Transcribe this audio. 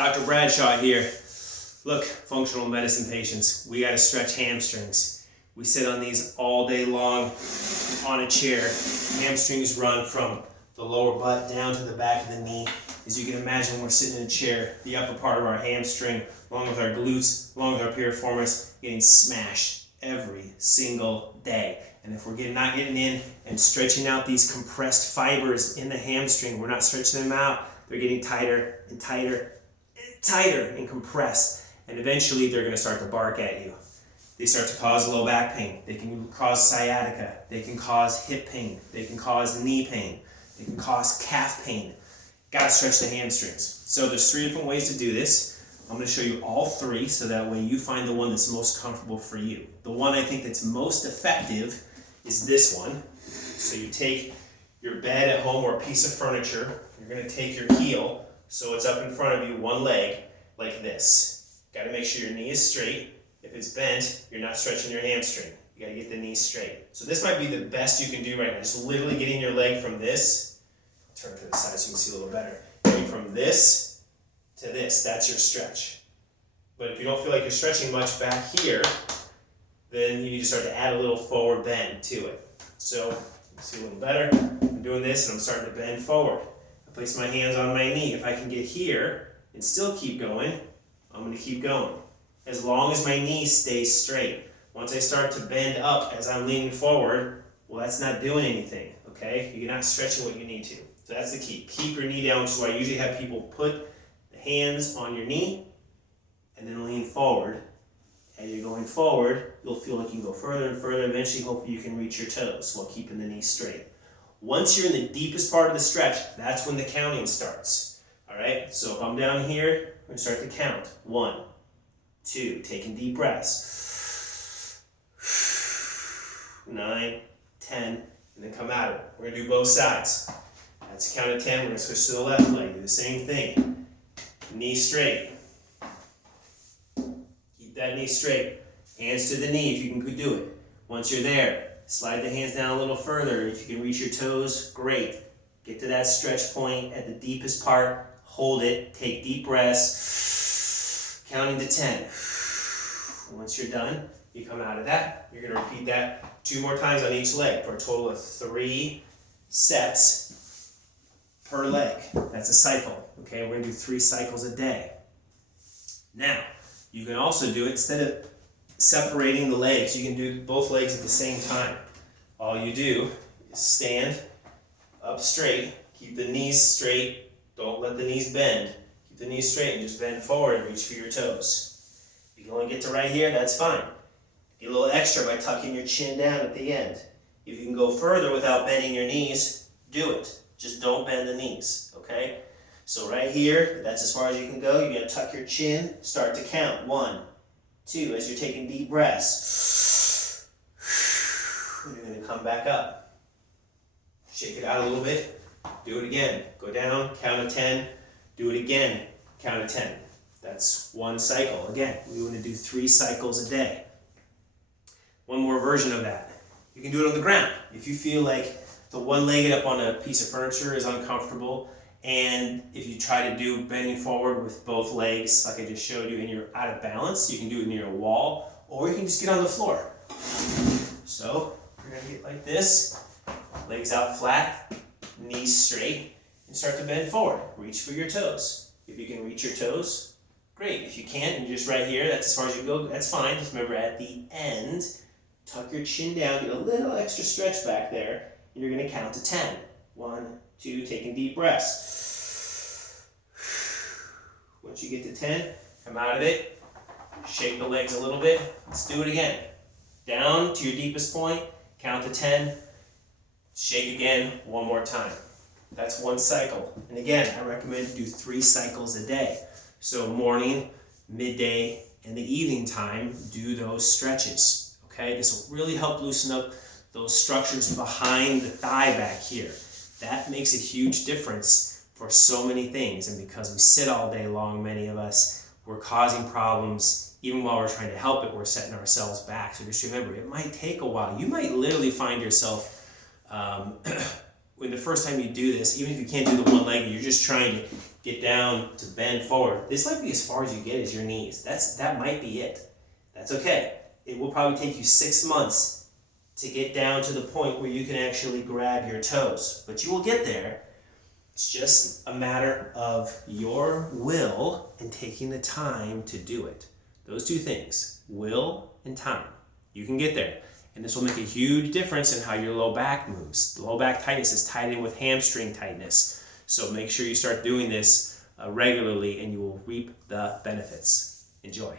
Dr. Bradshaw here. Look, functional medicine patients, we gotta stretch hamstrings. We sit on these all day long on a chair. Hamstrings run from the lower butt down to the back of the knee. As you can imagine, when we're sitting in a chair, the upper part of our hamstring, along with our glutes, along with our piriformis, getting smashed every single day. And if we're not getting in and stretching out these compressed fibers in the hamstring, we're not stretching them out, they're getting tighter and tighter and tighter and compressed. And eventually they're going to start to bark at you. They start to cause low back pain. They can cause sciatica. They can cause hip pain. They can cause knee pain. They can cause calf pain. Got to stretch the hamstrings. So there's 3 different ways to do this. I'm going to show you all 3 so that way you find the one that's most comfortable for you. The one I think that's most effective is this one. So you take your bed at home or a piece of furniture. You're going to take your heel so it's up in front of you, one leg, like this. Got to make sure your knee is straight. If it's bent, you're not stretching your hamstring. You got to get the knee straight. So this might be the best you can do right now. Just literally getting your leg from this, turn to the side so you can see a little better. Getting from this to this, that's your stretch. But if you don't feel like you're stretching much back here, then you need to start to add a little forward bend to it. So, you can see a little better. I'm doing this and I'm starting to bend forward. I place my hands on my knee. If I can get here and still keep going, I'm going to keep going. As long as my knee stays straight. Once I start to bend up as I'm leaning forward, well, that's not doing anything, okay? You're not stretching what you need to. So that's the key. Keep your knee down, which is why I usually have people put the hands on your knee and then lean forward. As you're going forward, you'll feel like you can go further and further. Eventually, hopefully, you can reach your toes while keeping the knee straight. Once you're in the deepest part of the stretch, that's when the counting starts. All right? So if I'm down here, we're going to start to count. 1, 2, taking deep breaths. 9, 10, and then come out of it. We're going to do both sides. That's a count of 10. We're going to switch to the left leg. Do the same thing. Knee straight. Keep that knee straight. Hands to the knee if you can do it. Once you're there, slide the hands down a little further. If you can reach your toes, great. Get to that stretch point at the deepest part. Hold it. Take deep breaths. Counting to 10. Once you're done, you come out of that. You're going to repeat that 2 more times on each leg for a total of 3 sets per leg. That's a cycle. Okay, we're going to do 3 cycles a day. Now, you can also do it, instead of separating the legs, you can do both legs at the same time. All you do is stand up straight, keep the knees straight, don't let the knees bend. Keep the knees straight and just bend forward and reach for your toes. If you can only get to right here, that's fine. Get a little extra by tucking your chin down at the end. If you can go further without bending your knees, do it. Just don't bend the knees, okay? So right here, that's as far as you can go. You're going to tuck your chin, start to count. 1, 2, as you're taking deep breaths. And you're going to come back up. Shake it out a little bit. Do it again. Go down, count to 10. Do it again, count to 10. That's 1 cycle. Again, we want to do 3 cycles a day. One more version of that. You can do it on the ground. If you feel like the one-legged up on a piece of furniture is uncomfortable, and if you try to do bending forward with both legs, like I just showed you, and you're out of balance, you can do it near a wall, or you can just get on the floor. So, you're going to get like this, legs out flat, knees straight, and start to bend forward. Reach for your toes. If you can reach your toes, great. If you can't, and you're just right here, that's as far as you go, that's fine. Just remember at the end, tuck your chin down, get a little extra stretch back there, and you're going to count to 10. 1, 2, taking deep breaths. Once you get to 10, come out of it, shake the legs a little bit. Let's do it again. Down to your deepest point, count to 10, shake again 1 more time. That's 1 cycle. And again, I recommend you do 3 cycles a day. So morning, midday, and the evening time, do those stretches. Okay, this will really help loosen up those structures behind the thigh back here. That makes a huge difference for so many things. And because we sit all day long, many of us, we're causing problems. Even while we're trying to help it, we're setting ourselves back. So just remember, it might take a while. You might literally find yourself, when the first time you do this, even if you can't do the one leg, you're just trying to get down to bend forward. This might be as far as you get is your knees. That might be it. That's okay. It will probably take you 6 months to get down to the point where you can actually grab your toes, but you will get there. It's just a matter of your will and taking the time to do it. Those two things, will and time. You can get there. And this will make a huge difference in how your low back moves. The low back tightness is tied in with hamstring tightness. So make sure you start doing this regularly and you will reap the benefits. Enjoy.